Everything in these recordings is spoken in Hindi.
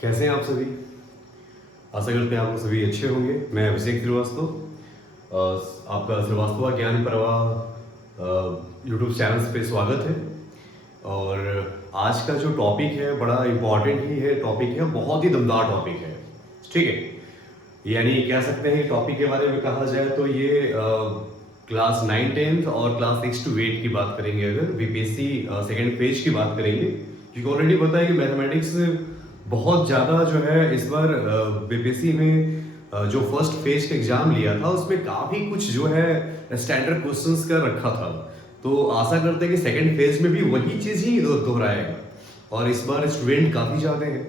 कैसे हैं आप सभी। आशा करते हैं आप लोग सभी अच्छे होंगे। मैं अभिषेक श्रीवास्तव, आपका श्रीवास्तव ज्ञान प्रवाह यूट्यूब चैनल पे स्वागत है। और आज का जो टॉपिक है बड़ा इम्पॉर्टेंट ही है, टॉपिक है, बहुत ही दमदार टॉपिक है। ठीक है, यानी कह सकते हैं टॉपिक के बारे में कहा जाए तो ये क्लास 9 10th और क्लास 6 to 8 की बात करेंगे। अगर बीपीएससी सेकेंड फेज की बात करेंगे, क्योंकि ऑलरेडी पता है कि मैथमेटिक्स बहुत ज़्यादा जो है इस बार बीपीएससी में जो फर्स्ट फेज का एग्जाम लिया था उसमें काफ़ी कुछ जो है स्टैंडर्ड क्वेश्चंस का रखा था। तो आशा करते हैं कि सेकेंड फेज में भी वही चीज़ ही दोहराएगा। और इस बार स्टूडेंट काफ़ी ज़्यादा है,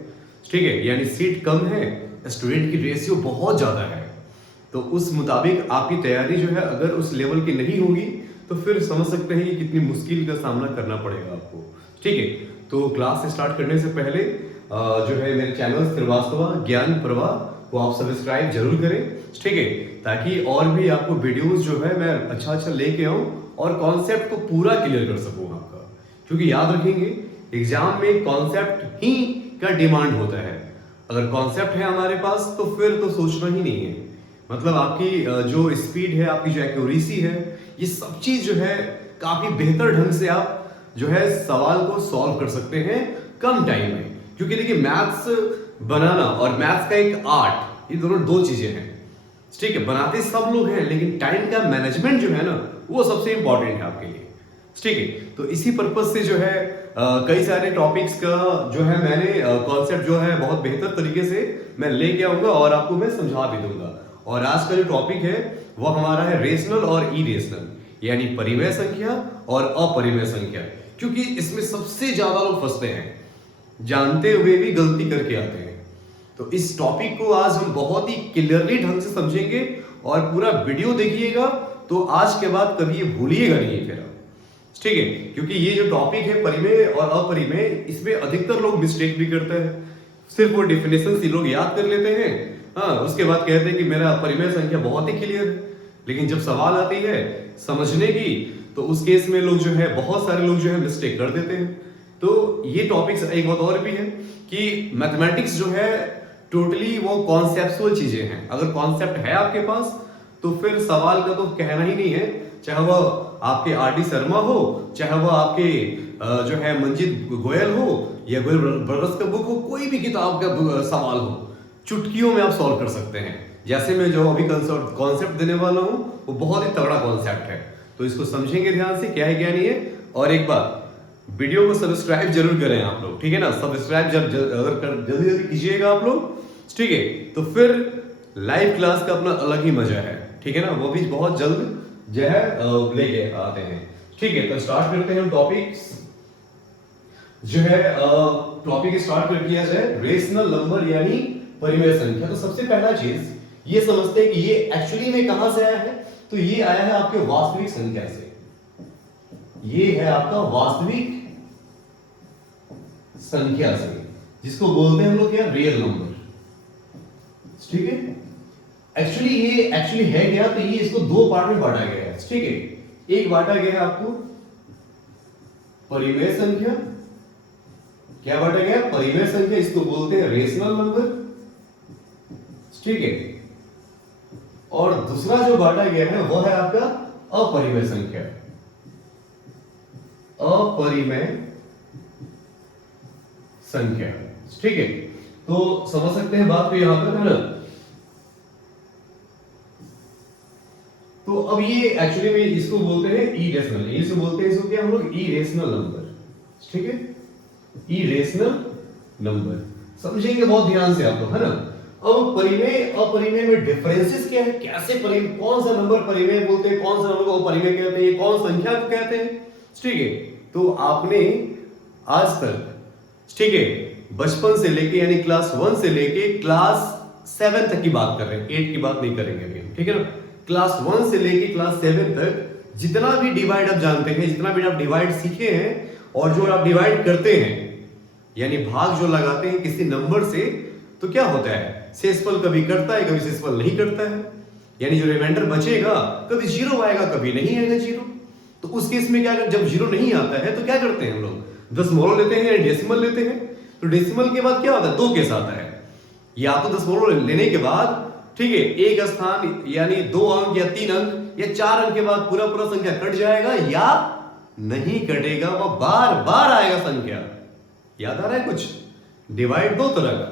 ठीक है, यानी सीट कम है, स्टूडेंट की रेशियो बहुत ज़्यादा है। तो उस मुताबिक आपकी तैयारी जो है अगर उस लेवल की नहीं होगी तो फिर समझ सकते हैं कि कितनी मुश्किल का सामना करना पड़ेगा आपको। ठीक है, तो क्लास स्टार्ट करने से पहले जो है मेरे चैनल श्रीवास्तव ज्ञान प्रवाह को आप सब्सक्राइब जरूर करें, ठीक है, ताकि और भी आपको वीडियोस जो है मैं अच्छा लेके आऊं और कॉन्सेप्ट को पूरा क्लियर कर सकूं आपका। क्योंकि याद रखेंगे एग्जाम में कॉन्सेप्ट ही का डिमांड होता है। अगर कॉन्सेप्ट है हमारे पास तो फिर तो सोचना ही नहीं है। मतलब आपकी जो स्पीड है, आपकी जो एक्यूरेसी है, ये सब चीज जो है काफी बेहतर ढंग से आप जो है सवाल को सॉल्व कर सकते हैं कम टाइम में। क्योंकि देखिए मैथ्स बनाना और मैथ्स का एक आर्ट, ये दोनों दो चीजें हैं। ठीक है, बनाते सब लोग हैं लेकिन टाइम का मैनेजमेंट जो है ना वो सबसे इंपॉर्टेंट है आपके लिए। ठीक है, तो इसी पर्पज से जो है कई सारे टॉपिक्स का जो है मैंने कॉन्सेप्ट जो है बहुत बेहतर तरीके से मैं लेके आऊंगा और आपको मैं समझा भी दूंगा। और आज का जो टॉपिक है वो हमारा है रेशनल और इरेशनल, यानी परिमेय संख्या और अपरिमेय संख्या। क्योंकि इसमें सबसे ज्यादा लोग फंसते हैं, जानते हुए भी गलती करके आते हैं। तो इस टॉपिक को आज हम बहुत ही क्लियरली ढंग से समझेंगे और पूरा वीडियो देखिएगा तो आज के बाद कभी ये भूलिएगा नहीं फिर आप। ठीक है, क्योंकि ये जो टॉपिक है परिमेय और अपरिमेय, इसमें अधिकतर लोग मिस्टेक भी करते हैं। सिर्फ वो डिफिनेशन से लोग याद कर लेते हैं, हाँ, उसके बाद कहते हैं कि मेरा परिमेय संख्या बहुत ही क्लियर है। लेकिन जब सवाल आती है समझने की तो उस केस में लोग जो है बहुत सारे लोग जो है मिस्टेक कर देते हैं। तो ये टॉपिक्स एक बात और भी है कि मैथमेटिक्स जो है टोटली वो कॉन्सेप्चुअल चीजें हैं। अगर कॉन्सेप्ट है आपके पास तो फिर सवाल का तो कहना ही नहीं है, चाहे वो आपके आर.डी. शर्मा हो, चाहे वो आपके जो है मंजीत गोयल हो या गोयल ब्रदर्स का बुक हो, कोई भी किताब का सवाल हो, चुटकियों में आप सॉल्व कर सकते हैं। जैसे मैं जो अभी कॉन्सेप्ट देने वाला हूं वो बहुत ही तगड़ा कॉन्सेप्ट है, तो इसको समझेंगे ध्यान से क्या है क्या नहीं है। और एक बात, वीडियो को सब्सक्राइब जरूर करें आप लोग, ठीक है ना। सब्सक्राइब अगर जल्दी जल्दी कीजिएगा आप लोग, ठीक है, तो फिर लाइव क्लास का अपना अलग ही मजा है, ठीक है ना, वो भी बहुत जल्द जो है लेके आते हैं। ठीक है, तो स्टार्ट करते हैं टॉपिक्स जो है। टॉपिक स्टार्ट कर किया जाए रेशनल नंबर यानी परिमेय संख्या। तो सबसे पहला चीज ये समझते हैं कि ये एक्चुअली में कहां से आया है। तो ये आया है आपके वास्तविक संख्या से। ये है आपका वास्तविक संख्या से, जिसको बोलते हैं हम लोग क्या, रियल नंबर। ठीक है, एक्चुअली है क्या, तो ये इसको दो पार्ट में बांटा गया है। ठीक है, एक बांटा गया है आपको परिमेय संख्या। क्या बांटा गया है, परिमेय संख्या, इसको बोलते हैं रेशनल नंबर। ठीक है, और दूसरा जो बांटा गया है वो है आपका अपरिमेय संख्या। अपरिमेय संख्या, ठीक है, तो समझ सकते हैं बात को यहां पर, है ना। तो अब ये एक्चुअली में इसको बोलते हैं इरेशनल, इसको बोलते हैं, इसको क्या हम लोग, इरेशनल नंबर। ठीक है, इरेशनल नंबर समझेंगे बहुत ध्यान से आप लोग, है ना। अब परिमेय अपरिमेय में डिफरेंसेस क्या है, कैसे परिमेय, कौन सा नंबर परिमेय बोलते हैं, कौन सा नंबर को अपरिमेय कहते हैं, कौन संख्या को कहते हैं। ठीक है, तो आपने आज तक, ठीक है, बचपन से लेके यानी क्लास 1 से लेके क्लास 7 तक की बात कर रहे हैं, 8 की बात नहीं करेंगे अभी, ठीक है ना। क्लास 1 से लेके क्लास 7 तक जितना भी डिवाइड आप जानते हैं, जितना भी आप डिवाइड सीखे हैं और जो आप डिवाइड करते हैं, यानी भाग जो लगाते हैं किसी नंबर से, तो क्या होता है, शेषफल कभी करता है, कभी शेषफल नहीं करता है। यानी जो रिमाइंडर बचेगा कभी जीरो आएगा, कभी नहीं आएगा जीरो। तो उस केस में क्या, जब जीरो नहीं आता है तो क्या करते हैं हम लोग, दशमलव लेते हैं या डेसिमल लेते हैं। तो डेसिमल के बाद क्या होता है, दो केस आता है, या तो दशमलव लेने के बाद, ठीक है, एक स्थान यानी 2 अंक या 3 अंक या 4 अंक के बाद पूरा पूरा संख्या कट जाएगा, या नहीं कटेगा, वह बार बार आएगा संख्या। याद आ रहा है कुछ? डिवाइड दो तरह का,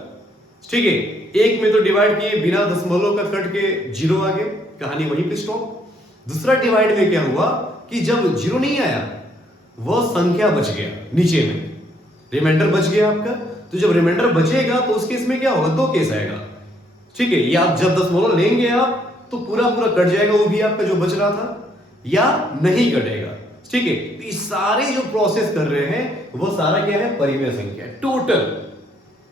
ठीक है। एक में तो डिवाइड किए बिना दशमलव का कट के 0 आ गया, कहानी वहीं पे स्टॉप। दूसरा डिवाइड में क्या हुआ कि जब 0 नहीं आया, वह संख्या बच गया, नीचे में रिमाइंडर बच गया आपका। तो जब रिमाइंडर बचेगा तो उस केस में क्या होगा? 2 केस आएगा, ठीक है। या आप जब दशमलव लेंगे आप तो पूरा पूरा कट जाएगा, वो भी आपका जो बच रहा था, या नहीं कटेगा, ठीक है। तो इस सारे जो प्रोसेस कर रहे हैं वो सारा क्या है? परिमेय संख्या टोटल।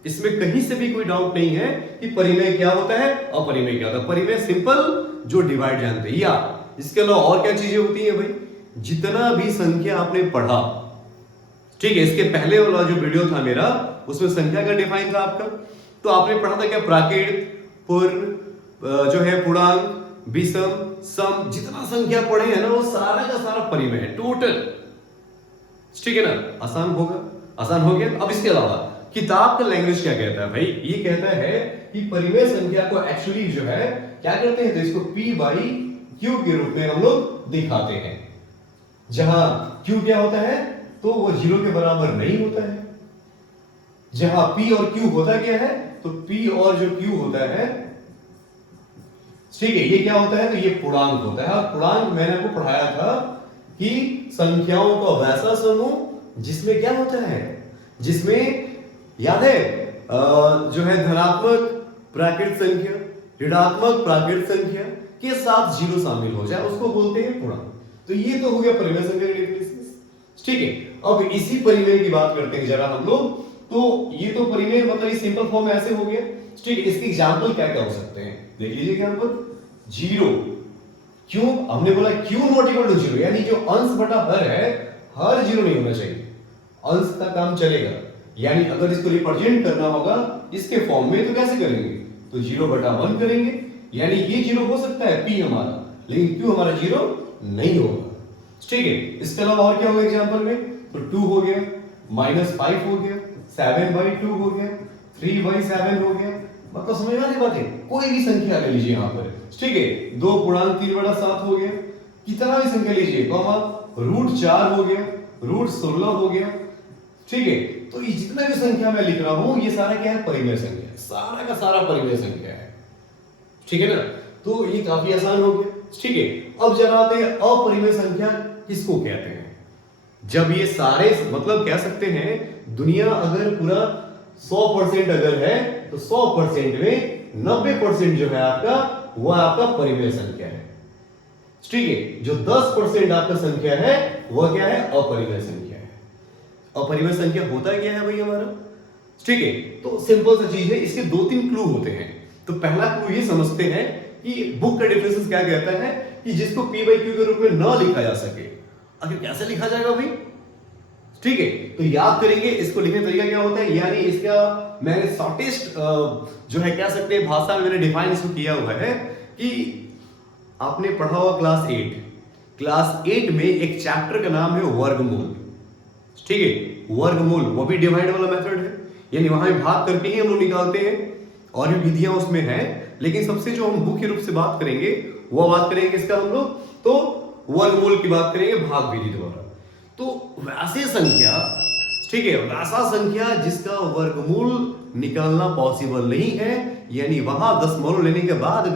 इसमें कहीं से भी कोई डाउट नहीं है कि परिमेय क्या होता है, अपरिमेय क्या होता है। परिमेय सिंपल जो डिवाइड जानते हैं, या इसके अलावा और क्या चीजें होती है भाई? जितना भी संख्या आपने पढ़ा, ठीक है, इसके पहले वाला जो वीडियो था मेरा, उसमें संख्या का डिफाइन था आपका। तो आपने पढ़ा था क्या? प्राकृत, पूर्ण, जो है पूर्णांक, विषम, सम, जितना संख्या पढ़े हैं ना वो सारा का सारा परिमेय है टोटल, ठीक है ना। आसान होगा, आसान हो गया। अब इसके अलावा किताब का लैंग्वेज क्या कहता है भाई? ये कहता है कि परिमेय संख्या को एक्चुअली जो है क्या करते हैं, तो इसको p/q के रूप में हम लोग दिखाते हैं, जहां q क्या होता है, तो वो 0 के बराबर नहीं होता है। जहां p और q होता क्या है, तो p और जो q होता है, ठीक है, ये क्या होता है, तो ये पूर्णांक होता है। और पूर्णांक मैंने आपको पढ़ाया था कि संख्याओं का वैसा समूह जिसमें क्या होता है, जिसमें याद है जो है धनात्मक प्राकृत संख्या, ऋणात्मक प्राकृत संख्या के साथ 0 शामिल हो जाए, उसको बोलते हैं पूर्णांक। तो ये तो हो गया परिमेय संख्या की डेफिनेशन, ठीक है। अब इसी परिमेय की बात करते हैं जरा हम लोग। तो ये तो परिमेय मतलब ये सिंपल फॉर्म ऐसे हो गया, ठीक है। इसके एग्जांपल क्या क्या हो सकते हैं, देख लीजिए एग्जांपल। 0 क्यों हमने बोला q नॉट इक्वल टू 0, यानी जो अंश बटा हर है, हर 0 नहीं होना चाहिए, अंश का काम चलेगा। यानी अगर इसको रिप्रेजेंट करना होगा इसके फॉर्म में तो कैसे करेंगे, तो 0/1 करेंगे, यानी ये 0 हो सकता है p हमारा, लेकिन q हमारा 0 नहीं होगा, ठीक है। इसके अलावा और क्या होगा एग्जांपल में, तो 2 हो गया, -5 हो गया, 7/2 हो गया, 3/7 हो गया। मतलब समझ में आ रही बात है? कोई भी संख्या ले लीजिए यहाँ पर, ठीक है, 2 पूर्णांक 3/7 हो गया, कितना भी संख्या लीजिए, कॉमा √4 हो गया, √16 हो गया, ठीक है। तो ये जितना भी संख्या मैं लिख रहा हूं ये सारा क्या है, परिमेय संख्या, सारा का सारा परिमेय संख्या है, ठीक है ना। तो ये काफी आसान हो गया, ठीक है। अब जरा आते हैं अपरिमेय संख्या किसको कहते हैं। जब ये सारे मतलब कह सकते हैं दुनिया अगर पूरा 100% अगर है तो 100% में 90% जो है आपका वो आपका परिमेय संख्या है, ठीक है। जो 10% आपका संख्या है वह क्या है, अपरिमेय संख्या है। अपरिमेय संख्या होता क्या है भाई हमारा, ठीक है। तो सिंपल सा चीज है, इसके 2-3 क्लू होते हैं। तो पहला क्लू ये समझते हैं कि बुक का डिफरेंस क्या कहता है कि जिसको p/q के रूप में ना लिखा जा सके, आखिर कैसे लिखा जाएगा भाई, ठीक है। तो याद करेंगे इसको लिखने का तरीका क्या होता है, यानी इसका मैंने शॉर्टेस्ट जो है कह सकते हैं भाषा में मैंने डिफाइन इसको किया हुआ है कि आपने पढ़ा हुआ क्लास 8 में एक चैप्टर का नाम है वर्गमूल, ठीक है। वर्गमूल वो भी डिवाइड वाला मेथड है, यानी वहां भाग करके ही हम लोग निकालते हैं, और भी विधियां उसमें हैं, लेकिन सबसे जो हम मुख्य रूप से बात करेंगे वो बात करेंगे किसका हम लोग, तो वर्गमूल की बात करेंगे भाग विधि द्वारा। तो वैसे संख्या, ठीक है, वैसा संख्या जिसका वर्गमूल निकालना पॉसिबल नहीं है, यानी वहां दशमलव लेने के बाद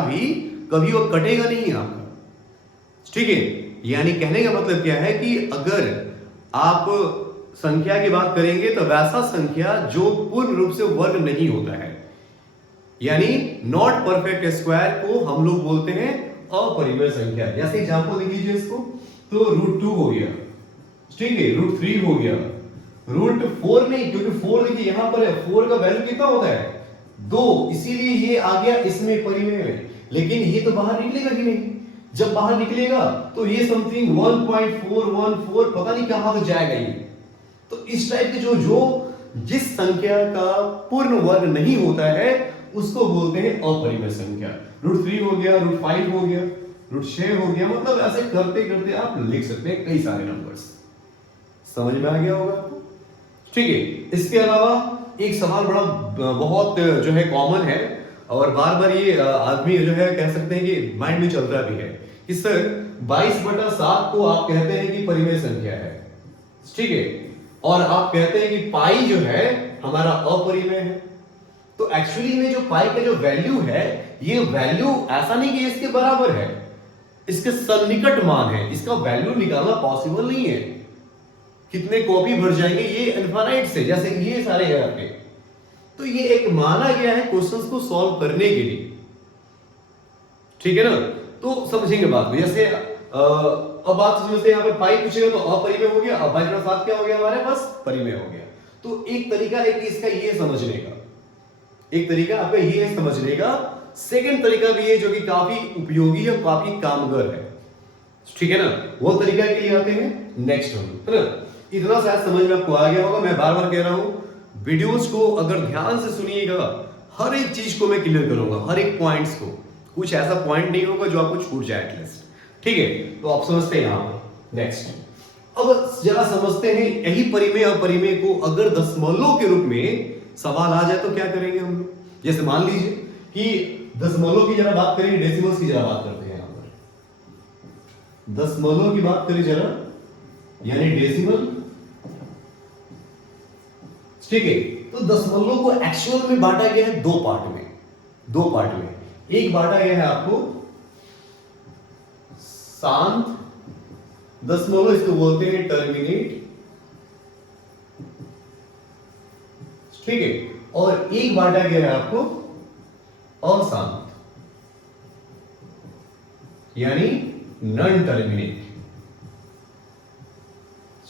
भी कभी वो कटेगा नहीं आपका, ठीक है। यानी कहने का मतलब क्या है कि अगर आप संख्या की बात करेंगे तो वैसा संख्या जो पूर्ण रूप से वर्ग नहीं होता है, यानी नॉट परफेक्ट स्क्वायर को हम लोग बोलते हैं अपरिमेय संख्या। जैसे एग्जांपल लिख लीजिए इसको, तो √2 हो गया, ठीक है, √3 हो गया, √4 नहीं, क्योंकि 4 देखिए यहां पर है, 4 का वैल्यू कितना होता है 2, इसीलिए ये आ गया इसमें परिमेय में, लेकिन ये तो बाहर निकलेगा कि नहीं। जब बाहर निकलेगा तो ये समथिंग 1.414 पता नहीं कहां तक जाएगा ये। तो इस टाइप के जो जिस संख्या का पूर्ण वर्ग नहीं होता है उसको बोलते हैं अपरिमेय संख्या। √3 हो गया, √5 हो गया, √6 हो गया, मतलब ऐसे करते करते आप लिख सकते हैं कई सारे नंबर्स। समझ में आ गया होगा आपको, ठीक है। इसके अलावा एक सवाल बड़ा बहुत जो है कॉमन है और बार बार ये आदमी जो है कह सकते हैं कि माइंड में चलता भी है कि सर 22/7 को आप कहते हैं कि परिमेय संख्या है, ठीक है, और आप कहते हैं कि पाई जो है हमारा अपरिमेय है। तो एक्चुअली में जो पाई का जो वैल्यू है, ये वैल्यू ऐसा नहीं कि इसके बराबर है, इसके सन्निकट मान है, इसका वैल्यू निकालना पॉसिबल नहीं है। कितने कॉपी भर जाएंगे ये इनफाइनाइट से, जैसे ये सारे हैं आपके। तो ये एक माना गया है क्वेश्चंस को सॉल्व करने के लिए, ठीक है ना। तो समझेंगे बात को। जैसे अब बात समझते हैं, यहाँ पे पाई पूछेगा तो अपरिमेय हो गया, अब 22/7 क्या हो गया हमारे पास, परिमेय हो गया। तो एक तरीका है कि इसका ये समझने का, एक तरीका आपका ये है समझने का। सेकंड तरीका भी है जो कि काफी उपयोगी है, काफी कामगर है, ठीक है ना। वो तरीका के लिए आते हैं नेक्स्ट हम, है ना। इतना शायद समझ में आपको आ गया होगा। मैं बार बार कह रहा हूं, वीडियोस को अगर ध्यान से सुनिएगा, हर एक चीज को मैं क्लियर करूंगा, हर एक पॉइंट्स को। कुछ ऐसा पॉइंट नहीं होगा जो आपको छूट जाए एटलीस्ट, ठीक है। तो आप समझते हैं यहां पर। नेक्स्ट अब जरा समझते हैं, यही परिमेय अपरिमेय को अगर दशमलव के रूप में सवाल आ जाए तो क्या करेंगे हम लोग। जैसे मान लीजिए कि दशमलव की जरा बात करें, डेसिमल्स की जरा बात करते हैं। यहां पर दशमलव की बात करें जरा, यानी डेसिमल, ठीक है। तो दशमलव को एक्चुअल में बांटा गया है दो पार्ट में, दो पार्ट में। एक बांटा गया है आपको शांत दशमलव, इसको बोलते हैं टर्मिनेट, ठीक है। और एक बांटा गया है आपको अशांत, यानी नॉन टर्मिनेट,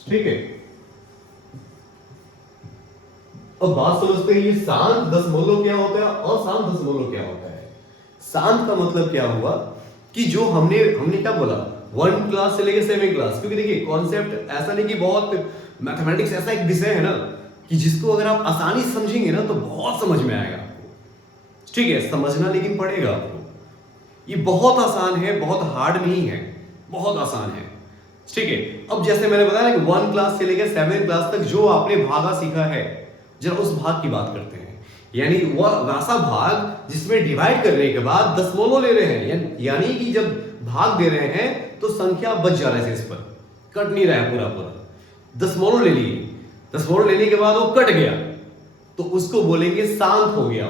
ठीक है। अब बात समझते हैं, ये शांत दशमलव क्या होता है, अशांत दशमलव क्या होता है। शांत का मतलब क्या हुआ कि जो हमने क्या बोला, 1 क्लास से लेकर 7 क्लास, क्योंकि देखिए कॉन्सेप्ट ऐसा नहीं कि बहुत मैथमेटिक्स ऐसा एक विषय है ना कि जिसको अगर आप आसानी से समझेंगे ना तो बहुत समझ में आएगा आपको, ठीक है। समझना लेकिन पड़ेगा आपको। ये बहुत आसान है, बहुत हार्ड नहीं है, बहुत आसान है, ठीक है। अब जैसे मैंने बताया कि 1 क्लास से लेकर 7 क्लास तक जो आपने भागा सीखा है, जरा उस भाग की बात करते हैं। यानी वह वैसा भाग जिसमें डिवाइड करने के बाद दशमलव ले रहे हैं, यानी कि जब भाग दे रहे हैं तो संख्या बच जा रहा है, इस पर कट नहीं रहा है पूरा पूरा। दशमलव ले लिए, दशमलव लेने के बाद वो कट गया तो उसको बोलेंगे शांत हो गया।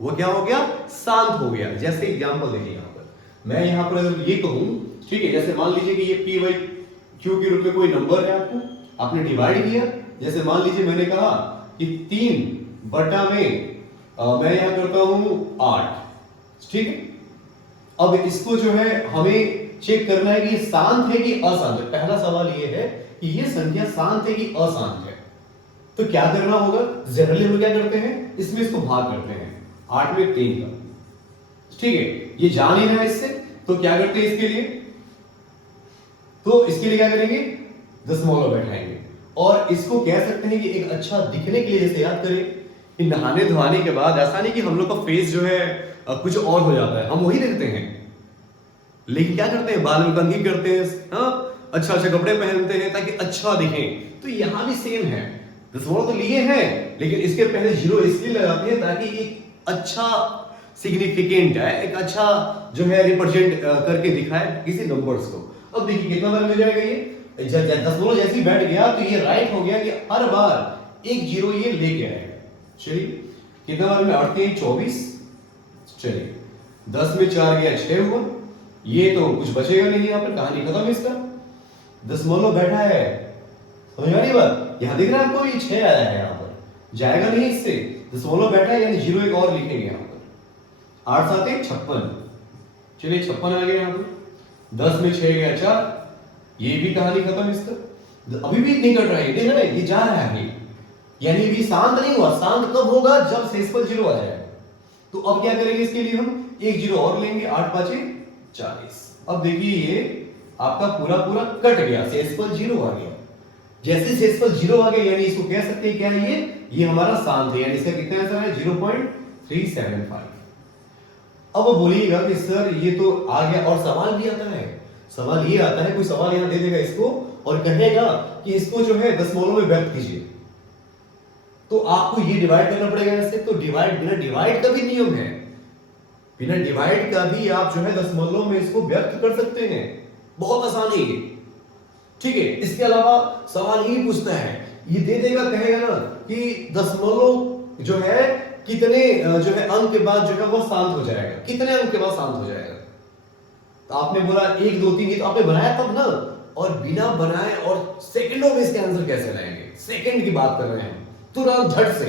वो क्या हो गया, शांत हो गया। जैसे एग्जांपल देखिए, यहां पर मैं यहां पर अगर ये कहूं, ठीक है, जैसे मान लीजिए कि ये p/q के रूप में कोई नंबर है, आपने डिवाइड किया। जैसे मान लीजिए मैंने कहा कि 3/में मैं यहां करता हूं 8, ठीक है। अब इसको जो है हमें चेक करना है कि ये शांत है कि अशांत है। पहला सवाल ये है कि ये संख्या शांत है कि अशांत है। तो क्या करना होगा, जनरली हम क्या करते हैं, इसमें इसको भाग करते हैं 8 में 3 का, ठीक है। ये जान ही रहा है इससे, तो क्या करते हैं इसके लिए, तो इसके लिए क्या करेंगे, दशमलव बैठाएंगे। और इसको कह सकते हैं कि एक अच्छा दिखने के लिए, जैसे याद करें कि नहाने धोने के बाद ऐसा नहीं कि हम लोग का फेस जो है कुछ और हो जाता है, हम वही देखते हैं, लेकिन क्या करते हैं, बाल में कंघी करते हैं, हाँ, अच्छा अच्छा कपड़े पहनते हैं ताकि अच्छा दिखें। तो यहां भी सेम है, दशमलव तो लिए हैं लेकिन इसके पहले 0 इसलिए लगाते हैं ताकि एक अच्छा सिग्निफिकेंट है, एक अच्छा जो है रिप्रेजेंट करके दिखाए किसी नंबर्स को। अब देखिए कितना बार मिल जाएगा, ये दशमलव जैसे ही बैठ गया तो ये राइट हो गया कि हर बार एक 0 ये लेके आएगा। चलिए कितना बार में 8 के 24, चलिए 10 में 4 गया 6 हुआ। ये तो कुछ बचेगा नहीं, यहाँ पर कहानी खत्म इसका। दशमलव बैठा है, समझ आ रही बात, यहाँ दिख रहा है आपको, ये 6 आया है, यहाँ पर जाएगा नहीं इससे। दशमलव बैठा है यानी 0 एक और लिखेंगे यहाँ पर, 8 7 1 56, चलिए 56 आ गया यहाँ पर। 10 में 6 गया 4, ये भी कहानी खत्म इसका। अभी भी नहीं कट रहा है, देख रहे हैं ये जा रहा है अभी, यानी भी शांत नहीं हुआ। शांत कब होगा, जब शेषफल 0 आ जाएगा। तो अब क्या करेंगे, इसके लिए हम एक 0 और लेंगे, 8 5 40। अब देखिए ये आपका पूरा पूरा कट गया, शेषफल 0 आ गया। जैसे शेषफल 0 आ गया यानी इसको कह सकते हैं क्या है, ये हमारा शांत है, यानी इसका कितना आंसर है 0.375। अब वो बोलिएगा कि सर ये तो आ गया, और सवाल भी आता है। सवाल ये आता है, कोई सवाल यहां दे देगा इसको और कहेगा कि इसको जो है दशमलव में व्यक्त कीजिए, तो आपको ये डिवाइड करना पड़ेगा ऐसे। तो डिवाइड, बिना डिवाइड का भी नियम है, बिना डिवाइड का भी आप जो है दशमलव में इसको व्यक्त कर सकते हैं, बहुत आसान है ये, ठीक है। इसके अलावा सवाल ये पूछता है, ये दे देगा, कहेगा ना कि दशमलव जो है कितने जो है अंक के बाद जो है वो शांत हो जाएगा, कितने अंक के बाद शांत हो जाएगा। तो आपने बोला 1 2 3, तो आपने बनाया तब ना, और बिना बनाए और सेकंडों में इसके आंसर कैसे लाएंगे, सेकंड की बात कर रहे हैं तुरंत झट से।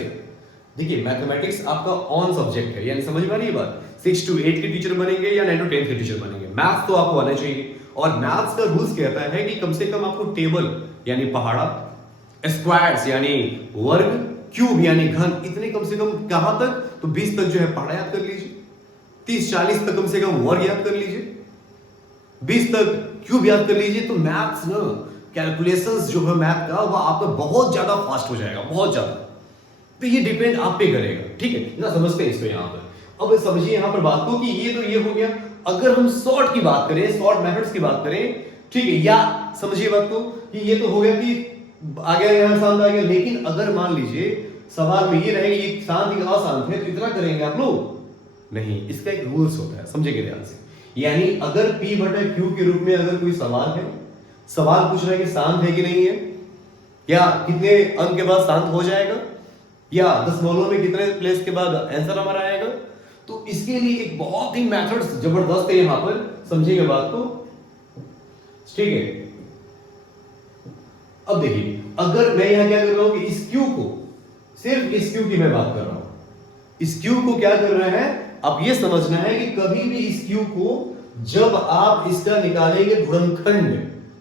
देखिए मैथमेटिक्स आपका ऑन सब्जेक्ट है, यानी समझ में आ रही है बात। 6 to 8 के टीचर बनेंगे या 9 to 10 के टीचर बनेंगे, मैथ्स तो आपको आना चाहिए। और मैथ्स का रूल्स कहता है कि कम से कम आपको टेबल यानी पहाड़ा, स्क्वायर्स यानी वर्ग, क्यूब यानी घन, इतने कम से कम कहां तक, तो 20 तक जो है पहाड़ा याद कर लीजिए, 30 40 तक कम से कम वर्ग याद कर लीजिए, 20 तक क्यूब याद कर लीजिए। तो मैथ्स ना, कैलकुलेशंस जो है मैथ का, वो आपका बहुत ज्यादा फास्ट हो जाएगा, बहुत ज्यादा। तो ये डिपेंड आप पे करेगा, ठीक है ना, समझते हैं इसको यहाँ पर। अब समझिए यहाँ पर बात को कि ये तो ये हो गया। अगर हम शॉर्ट की बात करें, शॉर्ट मेथड्स की बात करें, ठीक है, या समझिए बात को कि ये तो हो गया कि आ गया यहाँ शांत आ गया, लेकिन अगर मान लीजिए सवाल में ये रहेगा ये शांत या अशांत है, तो इतना करेंगे आप लोग नहीं। इसका एक रूल्स होता है, समझेंगे ध्यान से। यानी अगर P बटा Q के रूप में अगर कोई सवाल है, सवाल पूछ रहा है कि शांत है कि नहीं है, या कितने अंक के बाद शांत हो जाएगा, या दशमलव में कितने प्लेस के बाद आंसर हमारा आएगा, तो इसके लिए एक बहुत ही मेथड्स जबरदस्त है यहां पर, समझिएगा बात को, ठीक है। अब देखिए अगर मैं यहां क्या कर रहा हूं कि इस Q को, सिर्फ इस Q की मैं बात कर रहा हूं, इस Q को क्या कर रहे हैं, अब ये समझना है कि कभी भी इस Q को जब आप इसका निकालेंगे गुणनखंड,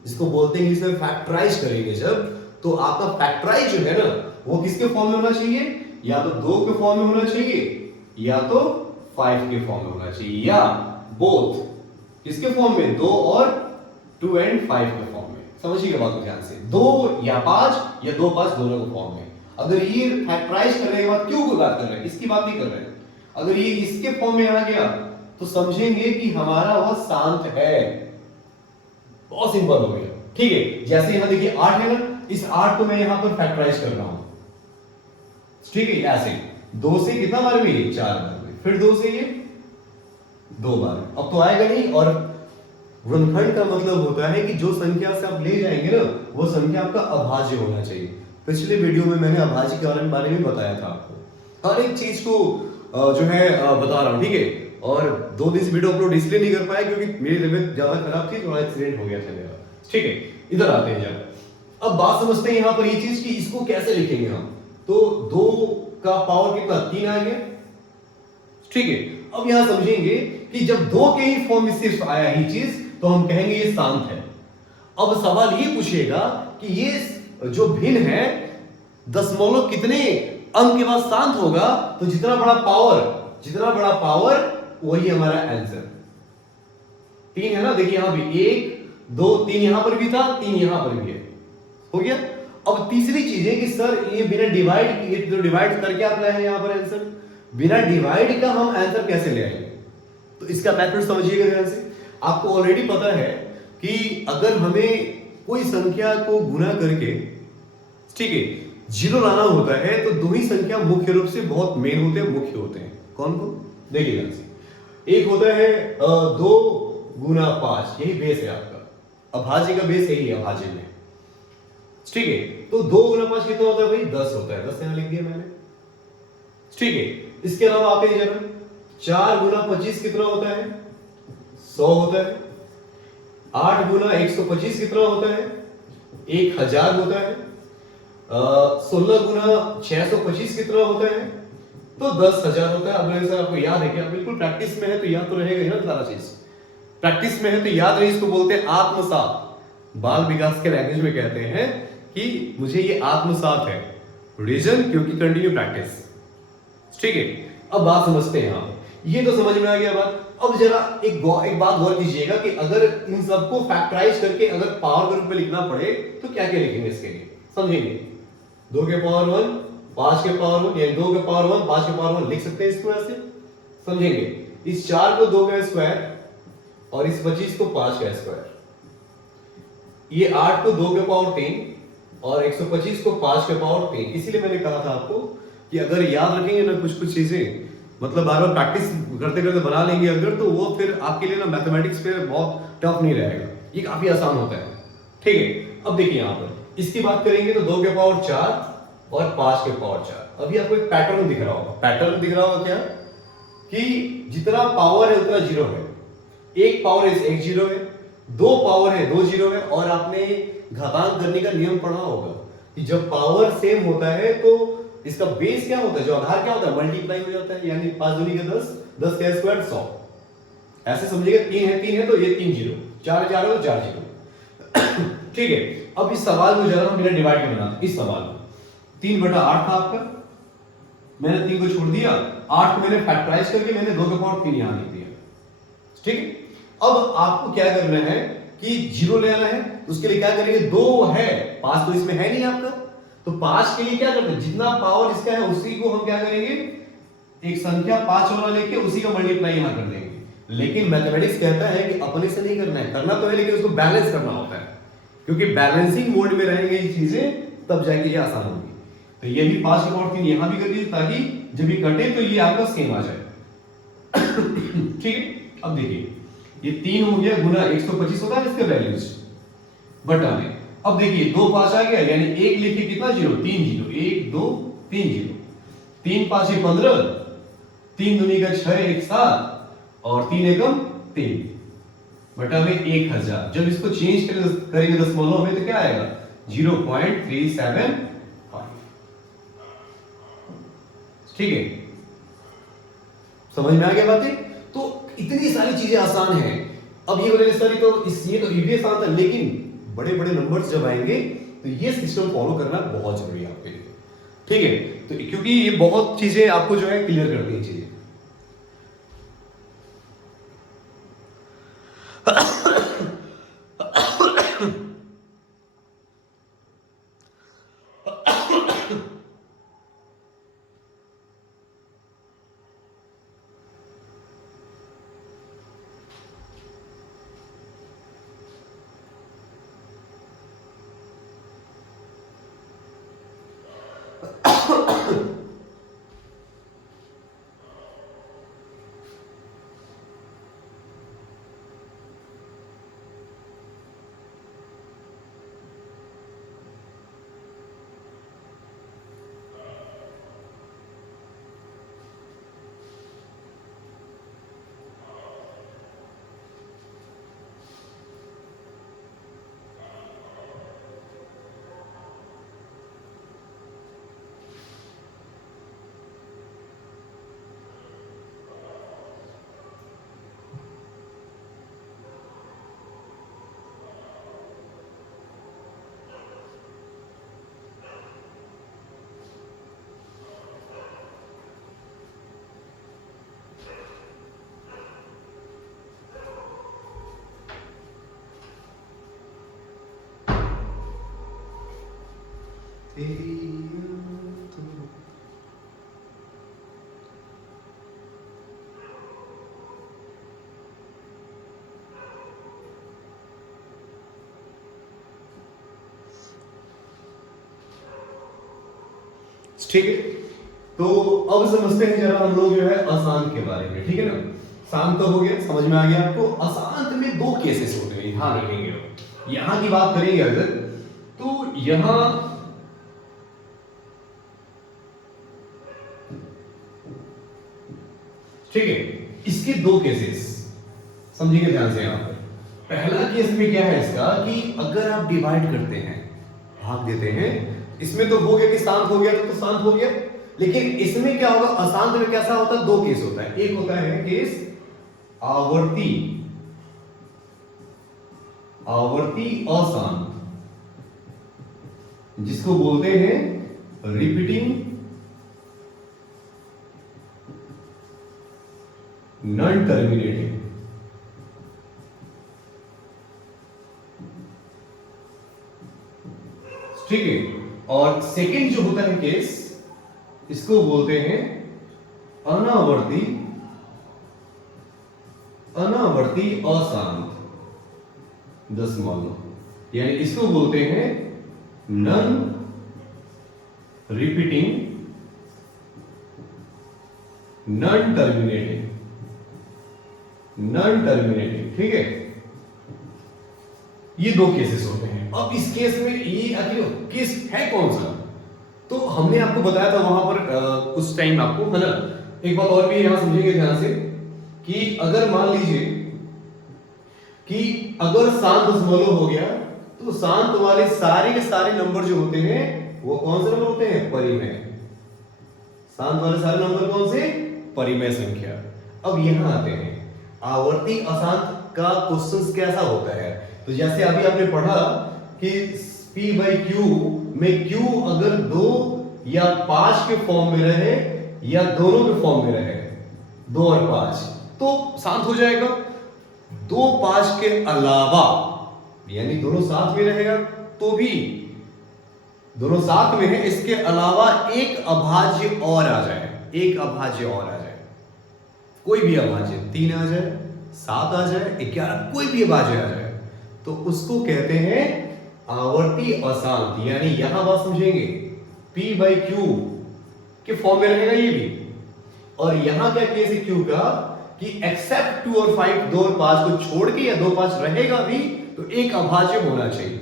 इसको बोलते हैं इंग्लिश में फैक्टराइज करेंगे जब, तो आपका फैक्टराइज जो है ना वो किसके फॉर्म में होना चाहिए, या तो 2 के फॉर्म में होना चाहिए, या तो 5 के फॉर्म में होना चाहिए, या बोथ, किसके फॉर्म में, 2 और 2 and 5 के फॉर्म में। समझिएगा बात को ध्यान से, 2 या 5 या 2 5 दोनों के फॉर्म में। अगर ये फैक्टराइज करने के बाद क्यों की बात कर रहे हैं, इसकी बात नहीं कर रहे हैं, अगर ये इसके फॉर्म में आ गया तो समझेंगे कि हमारा वह शांत है, बहुत सिंपल हो गया, ठीक है। जैसे यहां देखिए 8 है ना, इस 8 को मैं यहां पर फैक्टराइज कर रहा हूं, ठीक है, ऐसे 2 से कितना बार में, 4 बार में, फिर 2 से ये 2 बार, अब तो आएगा नहीं। और गुणनखंड का मतलब होता है कि जो संख्या से आप ले जाएंगे ना वो संख्या आपका अभाज्य होना चाहिए। पिछले वीडियो में मैंने अभाज्य के बारे में बताया था आपको, हर एक चीज को जो है बता रहा हूं, ठीक है। और 2 दिन से वीडियो अपलोड इसलिए नहीं कर पाया क्योंकि मेरी तबीयत ज्यादा खराब थी, थोड़ा एक्सीडेंट हो गया था मेरा, ठीक है। इधर आते हैं जब, अब बात समझते हैं यहां पर ये चीज कि इसको कैसे लिखेंगे हम। तो 2 का पावर कितना, 3 आ गया, ठीक है। अब यहां समझेंगे कि जब 2 के ही फॉर्म में सिर्फ आया ही चीज तो हम कहेंगे ये शांत है। अब सवाल ये पूछेगा कि ये जो भिन्न है दशमलव कितने अंक के बाद शांत होगा, तो जितना बड़ा पावर वही हमारा आंसर। 3 है ना, देखिए यहां भी 1 2 3 यहां पर भी था, 3 यहां पर भी है, हो गया। अब तीसरी चीज है कि सर ये बिना डिवाइड किए, तो डिवाइड करके आप लाए हैं यहां पर आंसर, बिना डिवाइड का हम आंसर कैसे ले आएंगे, तो इसका मेथड समझिएगा ध्यान से। आपको ऑलरेडी पता है कि अगर हमें कोई संख्या को गुना करके, ठीक है, 0 लाना होता है तो 2 ही संख्या मुख्य रूप से बहुत मेन होते हैं, मुख्य होते हैं। कौन को देखिए ध्यान से, एक होता है 2 गुना 5, यही बेस है आपका, अभाज्य का बेस यही है अभाज्य में, ठीक है। तो 2 गुना 5 कितना होता है भाई, 10 होता है, 10 यहां लिख दिया मैंने, ठीक है। इसके अलावा आप ये जाना 4 गुना 25 कितना होता है, 100 होता है। 8 गुना 125 कितना होता है, 1000 होता है। 16 गुना 625 कितना होता है, तो 10,000 होता है। अब सर आपको याद है क्या, बिल्कुल प्रैक्टिस में है तो याद तो रहेगा ही ना, सारा चीज प्रैक्टिस में है तो याद रहे। इसको बोलते हैं आत्मसात, बाल विकास के लैंग्वेज में कहते हैं कि मुझे ये आत्मसात है, रीजन क्योंकि कंटिन्यू प्रैक्टिस, ठीक है। अब बात समझते हैं, यहां ये तो समझ में आ गया बात। अब जरा एक बात गौर कीजिएगा कि अगर इन सबको फैक्टराइज करके अगर पावर के रूप में लिखना पड़े तो क्या क्या लिखेंगे इसके लिए, समझेंगे। 2 के पावर 1, 5 के पावर 1, यानी 2 के पावर 1, 5 के पावर 1 लिख सकते हैं इसको ऐसे, समझेंगे। इस 4 को 2 का स्क्वायर और इस 25 को 5 का स्क्वायर, ये 8 को 2 के पावर 3 और 125 को 5 के पावर 3। इसीलिए मैंने कहा था आपको कि अगर याद रखेंगे ना कुछ कुछ चीजें, मतलब बार बार प्रैक्टिस करते करते बना लेंगे अगर, तो वो फिर आपके लिए ना मैथमेटिक्स पे बहुत टफ नहीं रहेगा, ये काफी आसान होता है। ठीक है, अब देखिए यहाँ पर इसकी बात करेंगे तो 2 के पावर 4 और 5 के पावर 4। अभी आपको एक पैटर्न दिख रहा होगा, पैटर्न दिख रहा होगा क्या, कि जितना पावर है उतना जीरो है। एक पावर है एक जीरो है, दो पावर है दो जीरो है। और आपने घातांक करने का नियम पढ़ा होगा कि जब पावर सेम होता है तो इसका बेस क्या होता है, जो आधार क्या होता है, मल्टीप्लाई हो जाता है। यानी 5 दूनी के 10, 10 का स्क्वायर 100। ऐसे समझिएगा, 3 है तो ये 3 जीरो, 4 4 है तो 4 जीरो। ठीक है, अब इस सवाल को जरा हम बिना डिवाइड के बनाते। इस सवाल को 3/8 था आपका, मैंने 3 को छोड़ दिया, 8 को मैंने फैक्टराइज करके मैंने 2 के पावर 3 यहां लिख दिया। ठीक है, अब आपको क्या करना है कि जीरो ले आना है, तो उसके लिए क्या करेंगे, 2 है, 5 तो इसमें है नहीं आपका, तो 5 के लिए क्या करते हैं, जितना पावर इसका है उसी को हम क्या करेंगे, एक संख्या 5 वाला लेके उसी का मल्टीप्लाई यहां कर देंगे। लेकिन मैथमेटिक्स कहता है कि अपने से नहीं करना है, करना तो है लेकिन उसको बैलेंस करना होता है, क्योंकि बैलेंसिंग मोड में रहेंगे ये चीजें तब जाएंगे ये आसान होगी। तो ये भी 5 के पावर 3 यहां भी कर दीजिए, ताकि जब ये कटे तो ये आपका सेम आ जाए। ठीक है, अब देखिए ये 3 हो गया गुना 125 होता है इसके वैल्यूज बटा में। अब देखिए 2 5 आ गया, यानी 1 लिखे कितना जीरो, 3 जीरो, 1 2 3 जीरो, 3 5 15, 3 दूनी का 6 1 7 और 3 एकम 3 बटा में 1000। जब इसको चेंज करेंगे दशमलव में तो क्या आएगा, 0.375। ठीक है, समझ में आ गया बातें। तो इतनी सारी चीजें आसान हैं। अब ये वाली सारी तो ये तो भी आसान था, लेकिन बड़े बड़े नंबर्स जब आएंगे तो ये सिस्टम फॉलो करना बहुत जरूरी है आपके लिए। ठीक है, तो क्योंकि ये बहुत चीजें आपको जो है क्लियर करती है चीजें। ठीक है, तो अब समझते हैं जरा हम लोग जो है अशांत के बारे में। ठीक है ना, शांत तो हो गया, समझ में आ गया आपको। अशांत में 2 केसेस होते हैं, ध्यान रखेंगे। यहां की बात करेंगे अगर, तो यहां ठीक है, इसके 2 केसेस समझिए ध्यान से। यहां पर पहला केस में क्या है इसका, कि अगर आप डिवाइड करते हैं, भाग देते हैं, इसमें तो हो गया कि शांत हो गया तो शांत हो गया। लेकिन इसमें क्या होगा, अशांत में कैसा होता है, 2 केस होता है। एक होता है केस आवर्ती, आवर्ती अशांत, जिसको बोलते हैं रिपीटिंग नॉन टर्मिनेटिंग। ठीक है, और सेकंड जो होता है केस, इसको बोलते हैं अनावर्ती, अनावर्ती अशांत दशमलव, यानी इसको बोलते हैं non repeating, non terminating, non terminating, ठीक है। ये दो केसेस होते हैं। अब इस केस में ये आखिर केस है कौन सा, तो हमने आपको बताया था वहां पर उस टाइम आपको, है ना। एक बात और भी यहां समझेंगे ध्यान से कि अगर मान लीजिए कि अगर शांत दशमलव हो गया तो शांत वाले सारे के सारे नंबर जो होते हैं वो कौन से नंबर होते हैं, परिमेय। शांत वाले सारे नंबर कौन से, परिमेय संख्या। अब यहां आते हैं आवर्ती अशांत का क्वेश्चन कैसा होता है। तो जैसे अभी आपने पढ़ा कि P by Q में Q अगर 2 या 5 के फॉर्म में रहे या दोनों के फॉर्म में रहे, 2 और 5, तो शांत हो जाएगा। 2 5 के अलावा यानी दोनों साथ में रहेगा तो भी, दोनों साथ में है, इसके अलावा एक अभाज्य और आ जाए, एक अभाज्य और आ जाए, कोई भी अभाज्य 3 आ जाए, 7 आ जाए, 11, कोई भी अभाज्य आ जाए, तो उसको कहते हैं आवर्ती अशांत। यानी यहां बात समझेंगे, P by Q के फॉर्म में रहेगा ये भी। और यहां क्या केस है Q का कि एक्सेप्ट 2 और 5, 2 और 5 को छोड़ के, या 2 5 रहेगा भी तो एक अभाज्य होना चाहिए।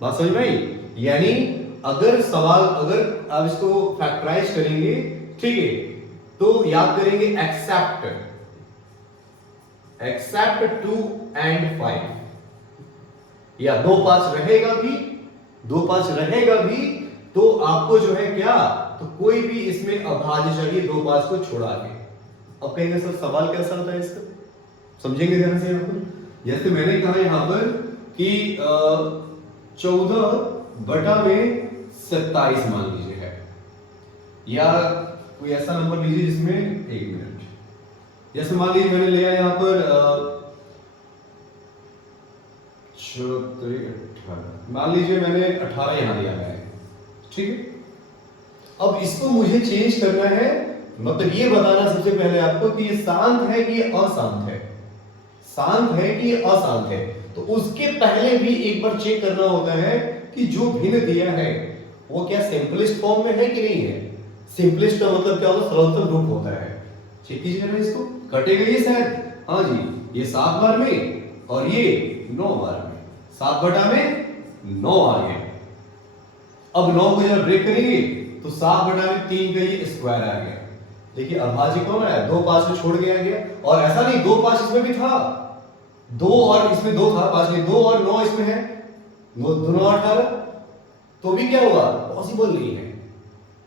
बात समझ में आई। यानी अगर सवाल, अगर आप इसको फैक्टराइज करेंगे, ठीक है, तो याद करेंगे एक्सेप्ट 2 एंड 5, या 2 5 रहेगा भी, 2 5 रहेगा भी, तो आपको जो है क्या, तो कोई भी इसमें अभाज्य चाहिए 2 5 को छोड़ा के। अब कहेंगे सर सवाल कैसा होता है इसका, समझेंगे ध्यान से। यहां पर जैसे मैंने कहा यहां पर कि 14/27 मान लीजिए है, या कोई ऐसा नंबर लीजिए जिसमें, एक मिनट, जैसे मान लीजिए मैंने लिया यहां पर 18, मान लीजिए मैंने 18 यहां लिया है, ठीक है। अब इसको मुझे चेंज करना है, मतलब ये बताना सबसे पहले आपको कि ये शांत है कि ये अशांत है, शांत है कि ये अशांत है। तो उसके पहले भी एक बार चेक करना होता है कि जो भिन्न दिया है वो क्या सिंपलेस्ट फॉर्म में है कि नहीं है। सिंपलेस्ट का मतलब क्या होता है, सरलतम रूप होता है। चेक कीजिए ना इसको, कटेगा ये शायद, हाँ जी, ये 7 बार में और ये 9 बार में, 7 बटा में 9 आ गया। अब 9 को जब ब्रेक करेंगे तो 7 बटा में 3 का ये स्क्वायर आ गया। देखिए अभाज्य कौन है, 2 5 को छोड़ के आ गया। और ऐसा नहीं 2 5 इसमें भी था, 2 और इसमें 2 था, 5 में 2 और 9 इसमें है, दोनों 18, तो भी क्या होगा, पॉसिबल नहीं है।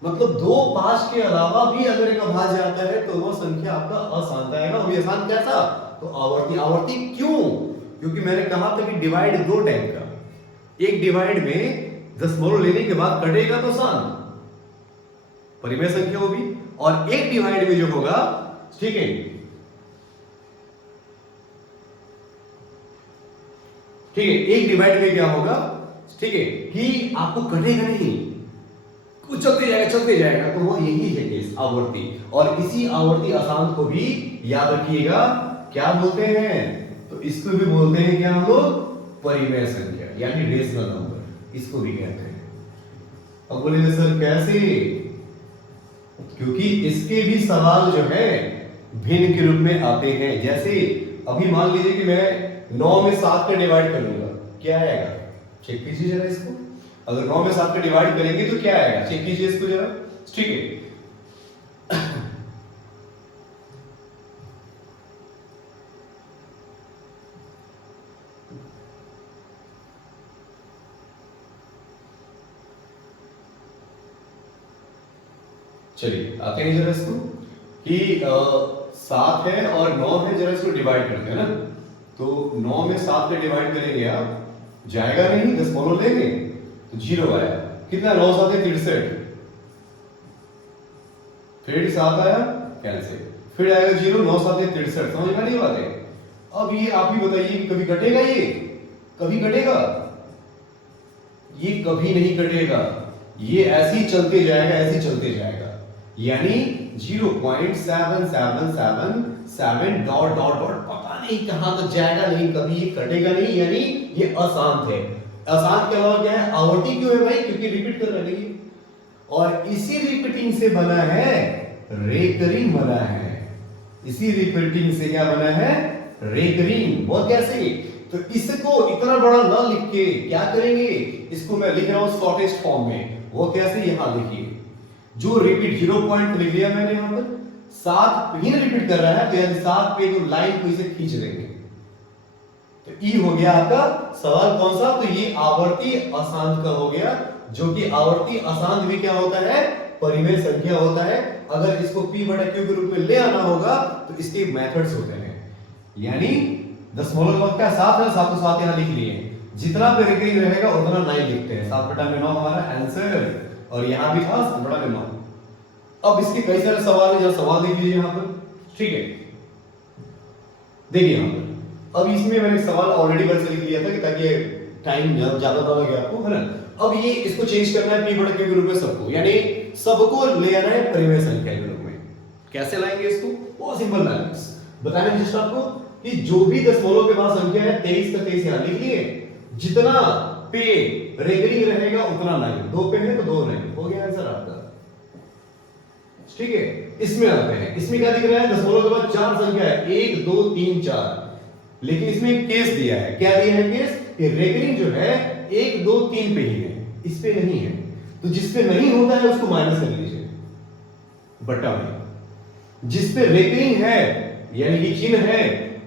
मतलब 2 5 के अलावा भी अगर एक अभाज्य आता है तो वो संख्या आपका अशांत आएगा। वो अशांत कैसा, तो आवर्ती। आवर्ती क्यों, क्योंकि मैंने कहा था कि डिवाइड 2 टाइप का, एक डिवाइड में दशमलव लेने के बाद कटेगा तो शांत परिमेय संख्या होगी, और एक डिवाइड में जो होगा, ठीक है, ठीक है, एक डिवाइड में क्या होगा, ठीक है, कि आपको कटेगा नहीं, कुछ चलते जाएगा, तो वो यही है केस आवर्ती। और इसी आवर्ती अशांत को भी याद रखिएगा क्या बोलते हैं, तो इसको भी बोलते हैं क्या हम लोग, परिमेय संख्या, यानी रेशनल नंबर, इसको भी कहते हैं। अब बोलेंगे सर कैसे, क्योंकि इसके भी सवाल जो है भिन्न के रूप में आते हैं। जैसे अभी मान लीजिए कि मैं 9 में 7 का डिवाइड कर लूंगा, क्या आएगा, चेक कीजिए जरा इसको। अगर 9 में 7 का डिवाइड करेंगे तो क्या आएगा, चेक कीजिए इसको जरा, ठीक है। चलिए आते हैं जरा इसको कि 7 है और 9 है, जरा इसको डिवाइड करते हैं ना। तो 9 में 7 का डिवाइड करेंगे आप, जाएगा नहीं, दशमलव लेंगे तो 0 आया, कितना, 9 7 63, फिर 7 आया कैंसिल, फिर आएगा 0, 9 7 63, समझ में नहीं बात है। अब ये आप ही बताइए कि कभी कटेगा, ये कभी कटेगा, ये कभी नहीं कटेगा, ये ऐसे ही चलते जाएगा, ऐसे ही चलते जाएगा। यानी 0.7777 डॉट डॉट डॉट, पता नहीं कहां तक जाएगा, नहीं कभी ये कटेगा नहीं, यानी ये अशांत है। असांत के अलावा क्या है, आवर्ती क्यों है भाई, क्योंकि रिपीट कर रहा है। और इसी रिपीटिंग से बना है रेकरिंग बना है, इसी रिपीटिंग से क्या बना है, रेकरिंग। वो कैसे, तो इसको इतना बड़ा ना लिख के क्या करेंगे, इसको मैं लिख रहा हूं शॉर्टेस्ट फॉर्म में। वो कैसे, यहां देखिए जो रिपीट 0 पॉइंट लिख लिया मैंने यहां पर, 7 पिन रिपीट कर रहा है, तो यानी 7 पे जो लाइन को इसे खींच लेंगे, तो ई हो गया आपका सवाल कौन सा, तो ये आवर्ती अशांत का हो गया, जो कि आवर्ती अशांत भी क्या होता है, परिमेय संख्या होता है। अगर इसको p बटा q के रूप में ले आना होगा तो इसके मेथड्स होते हैं, यानी दशमलव का क्या 7 है, 7 तो 7 यहां लिख लिए, जितना पे रेकरिंग रहेगा उतना 9 लिखते हैं, 7 बटा में 9 हमारा आंसर, और यहां भी था 7 बटा में 9। अब इसके कई सारे सवाल है, जरा सवाल देख लीजिए यहां पर, ठीक है, देखिए यहां पर। अब इसमें मैंने सवाल ऑलरेडी वैसे लिख लिया था कि ताकि टाइम ज्यादा ना लगे आपको, है ना। अब ये इसको चेंज करना है p बटा q के रूप में सबको, यानी सबको ले आना है परिमेय संख्या के रूप में। कैसे लाएंगे इसको, बहुत सिंपल बैलेंस बताने जस्ट आपको कि जो भी दशमलव के बाद संख्या है 23 का 23 यहां लिख लिए, जितना पे रेकरिंग रहेगा उतना नहीं, 2 पे है तो 2 नहीं, हो गया आंसर आपका, ठीक है। इसमें आते हैं, इसमें क्या दिख रहा है, दशमलव के बाद 4 संख्या है 1 2 3 4, लेकिन इसमें एक केस दिया है, क्या दिया है केस, कि रेकरिंग जो है 1 2 3 पे ही है, इस पे नहीं है, तो जिस पे नहीं होता है उसको माइनस कर लीजिए बटा में, जिस पे रेकरिंग है यानी कि चिन्ह है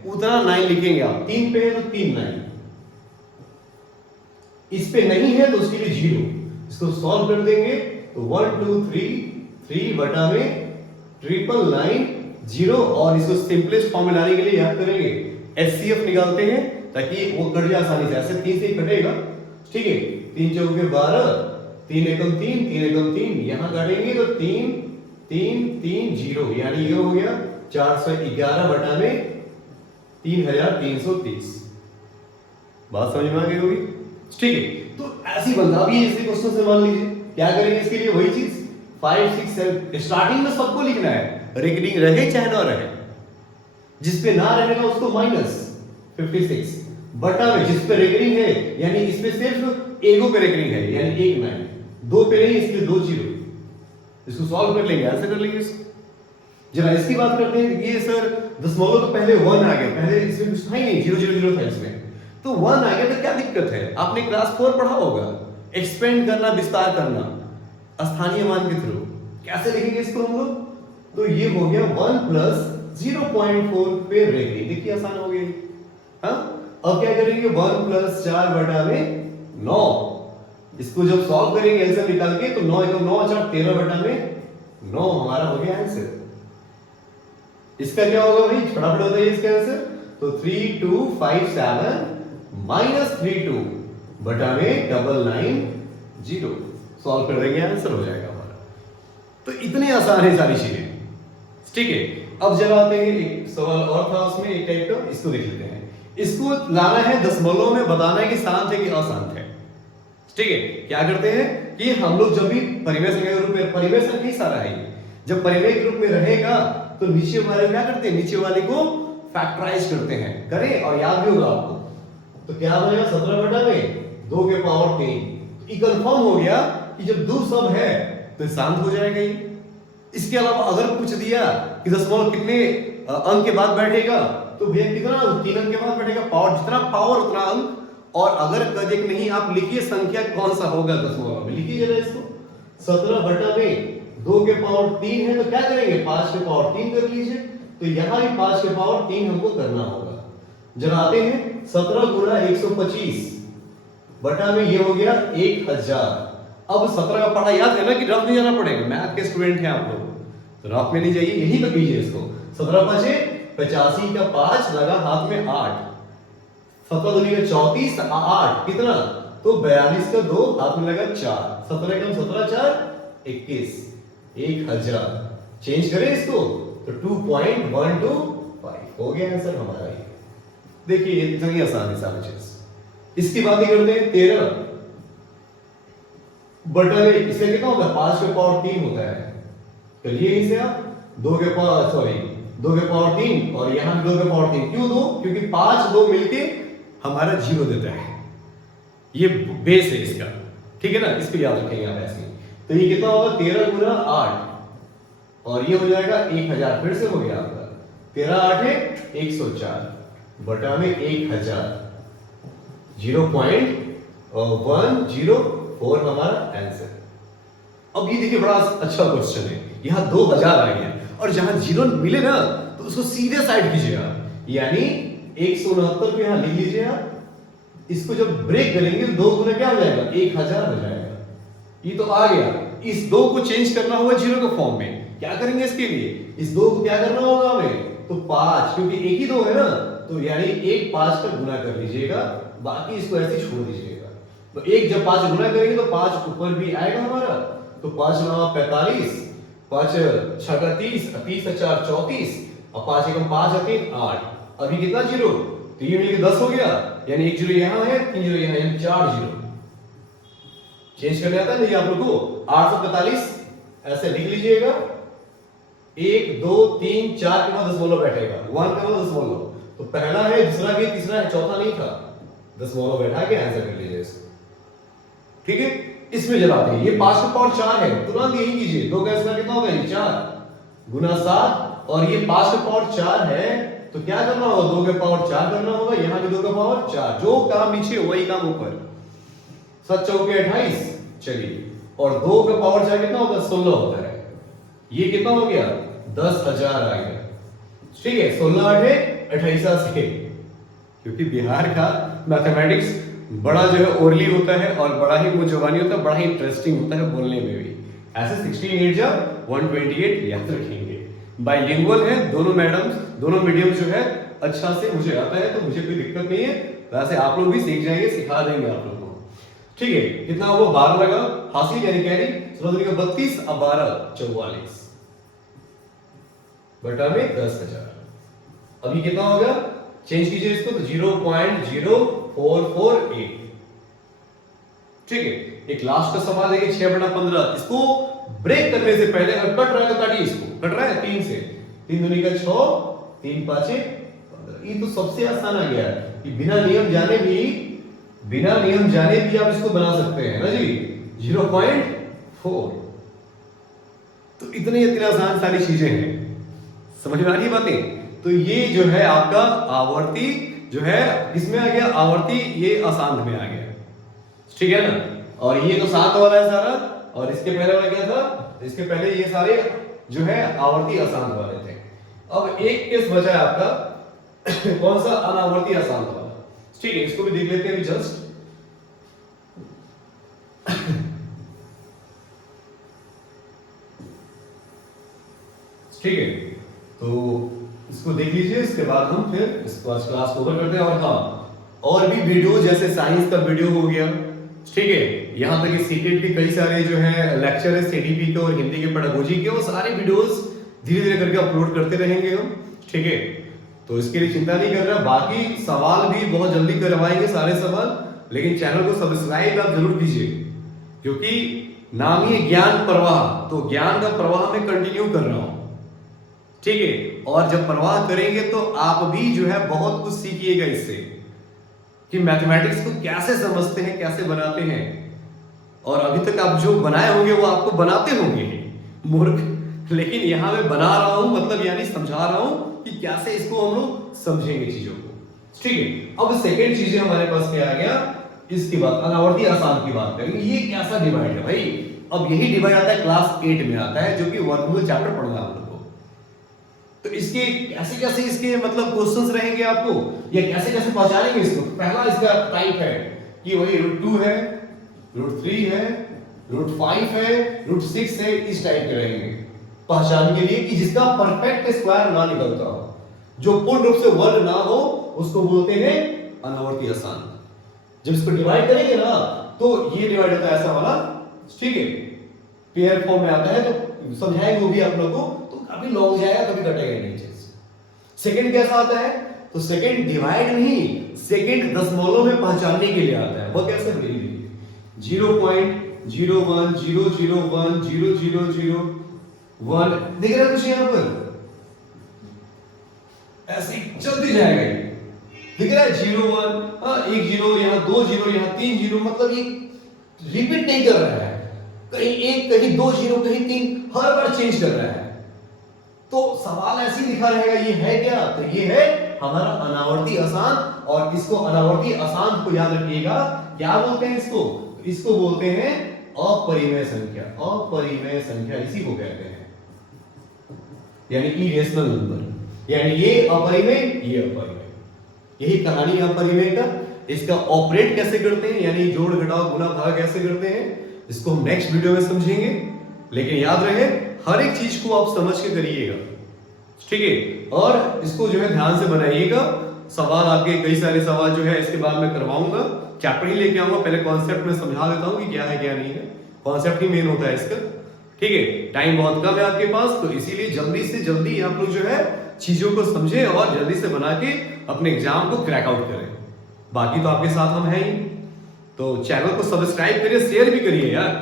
उतना 9 लिखेंगे आप, 3 पे है तो 3 9, इस पे नहीं है तो उसके लिए 0, इसको सॉल्व कर देंगे तो 1 2 3 बटा में 999 0, और इसको सिंपलेस्ट फॉर्म में लाने के लिए याद करेंगे एचसीएफ निकालते हैं ताकि वो कट जाए आसानी से, ऐसे 3 से ही कटेगा, ठीक है, 3 चौके 12, 3 एकम 3, 3 एकम 3, यहां काटेंगे तो 3 3 3 0, यानी ये हो गया 411 बटा में 3330। बात समझ में आ गई होगी, ठीक है। तो ऐसी बनता भी ऐसे क्वेश्चन से मान लीजिए क्या करेंगे इसके लिए, वही चीज 5 6 7 स्टार्टिंग में सबको लिखना है, रेकरिंग रहे चाहे ना रहे, जिस पे ना रहेगा उसको माइनस 56 बटा में जिस पे रेकरिंग है, यानी इसमें सिर्फ एगो पे रेकरिंग है यानी 1 9, 2 पे नहीं इसलिए 2 0, इसको सॉल्व कर लेंगे, ऐसे कर लेंगे इसको। जरा इसकी बात करते हैं, ये सर दशमलव तो पहले 1 आ गया, पहले इसमें कुछ था ही नहीं, 0 0 0 था इसमें, तो 1 आ गया तो क्या दिक्कत है, आपने क्लास 4 पढ़ा होगा, एक्सपेंड करना विस्तार करना स्थानीय मान के थ्रू, कैसे लिखेंगे इसको हम लोग, तो ये हो गया 1 प्लस 0.4 पे रेकरिंग, देखिए आसान हो गई, हाँ। अब क्या करेंगे 1 प्लस 4 बटा में 9, इसको जब सॉल्व करेंगे आंसर निकाल के तो 9 एकम 9 4 13 बटा में 9 हमारा हो गया आंसर। इसका क्या होगा भाई, फटाफट बताइए इसका आंसर, तो 3 2 5 7 माइनस 3 2 बटा में 990, सॉल्व कर देंगे आंसर हो जाएगा हमारा। तो इतने आसान है सारी चीजें, ठीक है। अब जरा आते हैं, एक सवाल और था उसमें एक टाइप का, इसको देख लेते हैं। इसको लाना है दशमलव में, बताना है कि शांत है कि अशांत है, ठीक है। क्या करते हैं कि हम लोग जब भी परिमेय संख्या के रूप में, परिमेय संख्या ही सारा है, जब परिमेय के रूप में रहेगा तो नीचे वाले क्या करते हैं, नीचे वाले को फैक्टराइज करते हैं, करें और याद भी होगा आपको, तो क्या हो जाएगा 17 बटा में 2 के पावर 3, ये कंफर्म हो गया कि जब दो सब है तो शांत हो जाएगा ये। इसके अलावा अगर पूछ दिया कि दशमलव कितने अंक के बाद बैठेगा, तो भैया कितना 3 अंक के बाद बैठेगा, पावर जितना पावर उतना अंक, और अगर कहे कि नहीं आप लिखिए संख्या कौन सा होगा दशमलव में, लिखिए जरा इसको, 17 बटा में 2 के पावर 3 है तो क्या करेंगे 5 के पावर 3 कर लीजिए, तो यहां भी 5 के पावर 3 हमको करना होगा। जरा आते हैं 17 गुना 125 बटा में ये हो गया 1000। अब 17 का पढ़ा याद है ना कि रफ नहीं जाना पड़ेगा, मैथ के स्टूडेंट हैं आप लोग, तो रफ में नहीं जाइए, यही तो कीजिए इसको। 17 5 85 का 5 लगा हाथ में 8, 17 दूनी का 34 8 कितना, तो 42 का 2 हाथ में लगा 4, 17 कम 17 4 21, 1000 चेंज करें इसको तो 2.125 हो गया आंसर हमारा ये। देखिए ये इतनी आसान है सारी चीज। इसकी बात ही करते हैं 13 बटा में, इससे कितना होगा 5 के पावर 3 होता है, चलिए इसे आप 2 के पावर 3 और यहां 2 के पावर 3, क्यों 2, क्योंकि 5 2 मिलके हमारा 0 देता है, ये बेस है इसका, ठीक है ना, इसको याद रखेंगे आप ऐसे। तो ये कितना होगा 13 गुना 8 और ये हो जाएगा 1000, फिर से हो गया आपका 13 8 104 बटा में 1000, 0.104 हमारा आंसर। अब ये देखिए बड़ा अच्छा क्वेश्चन है, यहां 2000 आ गया और जहां जीरो मिले ना तो उसको सीधे साइड कीजिएगा, यानी 169 को यहां लिख लीजिए आप। इसको जब ब्रेक करेंगे तो 2 गुना क्या हो जाएगा 1000 हो जाएगा। ये तो आ गया, इस 2 को चेंज करना होगा जीरो के फॉर्म में। क्या करेंगे इसके लिए, इस 2 को क्या करना होगा हमें, तो 5, क्योंकि एक ही 2 है ना, तो यानी 1 5 का गुना कर लीजिएगा, बाकी इसको ऐसे छोड़ दीजिएगा। तो 1 जब 5 गुना करेंगे तो 5 ऊपर भी आएगा हमारा, तो 5 9 45, 5 6 का 30, 30 4 34 और 5 1 5 3 8। अभी कितना जीरो, तो ये मिलके 10 हो गया, यानी एक जीरो यहां है, 3 जीरो यहां, यानी 4 जीरो। चेंज करने आता है नहीं आप लोग को, 845 ऐसे लिख लीजिएगा, 1 2 3 4 के बाद दशमलव बैठेगा, 1 के बाद दशमलव, तो पहला है, दूसरा भी, तीसरा है, चौथा नहीं था, दशमलव बैठा के आंसर कर लीजिए इसको, ठीक है। इसमें जलाते हैं, ये 5 का पावर 4 है, तुरंत यही कीजिए, 2 का इसका कितना होगा 4 गुना 7 और ये 5 का पावर 4 है, तो क्या करना होगा 2 के पावर 4 करना होगा, यहां भी 2 का पावर 4, जो काम नीचे वही काम ऊपर, 7 चौके 28, चलिए, और 2 का पावर 4 कितना होगा 16 होता है, ये कितना हो गया 10,000 आ गया, ठीक है। 16 8 28 से, क्योंकि बिहार का मैथमेटिक्स बड़ा जो है ओरली होता है और बड़ा ही वो जुबानी होता है, बड़ा ही इंटरेस्टिंग होता है बोलने में भी। ऐसे 16 8 जा 128 याद रखेंगे। बाइलिंगुअल है दोनों मैडम, दोनों मीडियम जो है अच्छा से मुझे आता है, तो मुझे कोई दिक्कत नहीं है, वैसे आप लोग भी सीख जाएंगे, सिखा देंगे आप लोग को, ठीक है। कितना हुआ 12 लगा हासिल, यानी कैरी 16 का 32 और 12 44 बटा में 10,000। अभी कितना होगा, चेंज कीजिए इसको, तो 0.0448, ठीक है। एक लास्ट का सवाल है 6 बटा 15, इसको ब्रेक करने से पहले अगर कट रहा है तो काटिए, इसको कट रहा है 3 से, 3 दूनी का 6, 3 5 15, ये तो सबसे आसान आ गया कि बिना नियम जाने भी आप इसको बना सकते हैं ना जी, 0.4। तो इतनी आसान सारी चीजें हैं, समझ में आ रही है बातें। तो ये जो है आपका आवर्ती जो है इसमें आ गया, आवर्ती ये आसान में आ गया, ठीक है ना। और ये तो 7 वाला है सारा, और इसके पहले वाला क्या था, इसके पहले ये सारे जो है आवर्ती आसान वाले थे। अब एक केस बचा है आपका कौन सा, अनावर्ती आसान वाला, ठीक है। इसको भी देख लेते हैं जस्ट, ठीक है। तो इसको देख लीजिए, इसके बाद हम फिर इसको आज क्लास ओवर करते हैं। और हाँ, और भी वीडियो जैसे साइंस का वीडियो हो गया, ठीक है, यहाँ तक कि सीटेट के कई सारे जो है लेक्चर है सीडीपी के और हिंदी के पेडागोजी के, वो सारे वीडियोस धीरे धीरे करके अपलोड करते रहेंगे हम, ठीक है। तो इसके लिए चिंता नहीं कर रहा, बाकी सवाल भी बहुत जल्दी करवाएंगे सारे सवाल, लेकिन चैनल को सब्सक्राइब आप जरूर कीजिए, क्योंकि नाम ही ज्ञान प्रवाह, तो ज्ञान का प्रवाह मैं कंटिन्यू कर रहा हूं, ठीक है। और जब प्रवाह करेंगे तो आप भी जो है बहुत कुछ सीखिएगा इससे, कि मैथमेटिक्स को कैसे समझते हैं, कैसे बनाते हैं, और अभी तक आप जो बनाए होंगे वो आपको बनाते होंगे मूर्ख, लेकिन यहां मैं बना रहा हूं, मतलब यानी समझा रहा हूं कि कैसे इसको हम लोग समझेंगे चीजों को, ठीक है। अब सेकेंड चीजें हमारे पास क्या आ गया, इसकी बात अनावर्ती आसान की बात करेंगे। ये कैसा डिवाइड है भाई, अब यही डिवाइड आता है क्लास 8 में आता है, जो कि वर्गमूल चैप्टर पढ़ना है हम लोग को। तो इसके कैसे कैसे इसके मतलब क्वेश्चंस रहेंगे आपको, या कैसे कैसे पहचानेंगे इसको। पहला इसका टाइप है कि वही √2 है, √3 है, √5 है, √6 है, इस टाइप के रहेंगे पहचान के लिए, कि जिसका परफेक्ट स्क्वायर ना निकलता हो, जो पूर्ण रूप से वर्ग ना हो, उसको बोलते हैं अनावर्ती आसान। जब इसको डिवाइड करेंगे ना तो ये डिवाइड होता है ऐसा वाला, ठीक है, पेयर फॉर्म में आता है, तो समझाएंगे वो भी आप लोगों को, तो कभी लॉन्ग जाएगा कभी कटेगा नहीं चीज। सेकंड कैसा आता है, तो सेकंड डिवाइड नहीं, सेकंड दशमलव में पहचानने के लिए आता है, वो कैसे बनेगी 0.010010001 देख रहे हैं कुछ यहां पर, ऐसे चलती जाएगा ये, दिख रहा है 0 1, एक 0 यहाँ, 2 0 यहाँ, 3 0, मतलब ये रिपीट नहीं कर रहा है, कहीं 1 कहीं 2 0 कहीं 3, हर बार चेंज कर रहा है। तो सवाल ऐसे ही लिखा रहेगा, ये है क्या? तो ये है हमारा अनावर्ती अशांत, और इसको अनावर्ती अशांत को याद रखिएगा, क्या बोलते हैं इसको? इसको बोलते हैं अपरिमेय संख्या। अपरिमेय संख्या इसी को कहते हैं, यानी इरेशनल नंबर, यानी ये अपरिमेय, ये अपरिमेय। यही कहानी अपरिमेय का। इसका ऑपरेट कैसे करते हैं, यानी जोड़ घटाव गुणा भाग कैसे करते हैं, इसको हम नेक्स्ट वीडियो में समझेंगे। लेकिन याद रहे, हर एक चीज को आप समझ के करिएगा, ठीक है? और इसको जो है ध्यान से बनाइएगा। सवाल आपके कई सारे सवाल जो है इसके बाद में करवाऊंगा, चैप्टर ही लेके आऊंगा। पहले कॉन्सेप्ट में समझा देता हूं कि क्या है क्या नहीं है, कॉन्सेप्ट ही मेन होता है इसका, ठीक है? टाइम बहुत कम है आपके पास, तो इसीलिए जल्दी से जल्दी आप लोग जो है चीजों को समझे और जल्दी से बना के अपने एग्जाम को क्रैक आउट करें। बाकी तो आपके साथ हम हैं ही, तो चैनल को सब्सक्राइब करिए, शेयर भी करिए यार,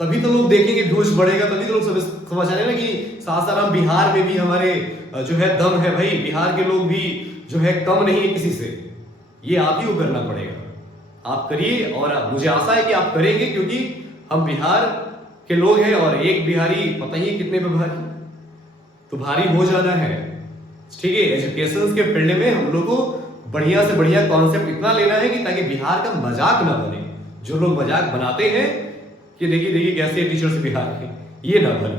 तभी तो लोग देखेंगे, व्यूज बढ़ेगा, तभी तो लोग समझ आने ना कि सासाराम बिहार में भी हमारे जो है दम है भाई, बिहार के लोग भी जो है कम नहीं है किसी से। ये आप ही को करना पड़ेगा, आप करिए, और मुझे आशा है कि आप करेंगे, क्योंकि हम बिहार के लोग हैं और एक बिहारी पता ही कितने पे भारी, तो भारी हो जाना है, ठीक है? एजुकेशन के फील्ड में हम लोग को बढ़िया से बढ़िया कॉन्सेप्ट इतना लेना है कि ताकि बिहार का मजाक ना बने। जो लोग मजाक बनाते हैं कि देखिए देखिए कैसे टीचर से बिहार के, ये ना बने,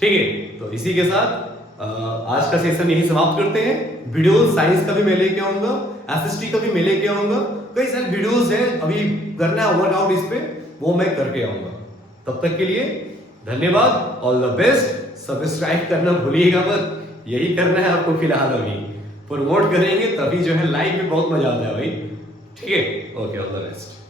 ठीक है? तो इसी के साथ आज का सेशन यही समाप्त करते हैं। वीडियो साइंस का भी मैं लेके आऊंगा, एसएसटी का भी मैं लेके आऊंगा, कई सारे वीडियोस हैं, अभी करना है वर्कआउट इस पे, वो मैं करके आऊंगा। तब तक के लिए धन्यवाद, ऑल द बेस्ट। सब्सक्राइब करना भूलिएगा मत, यही करना है आपको फिलहाल। अभी प्रमोट करेंगे तभी जो है लाइव में बहुत मजा आता है भाई, ठीक है? Okay, all the best.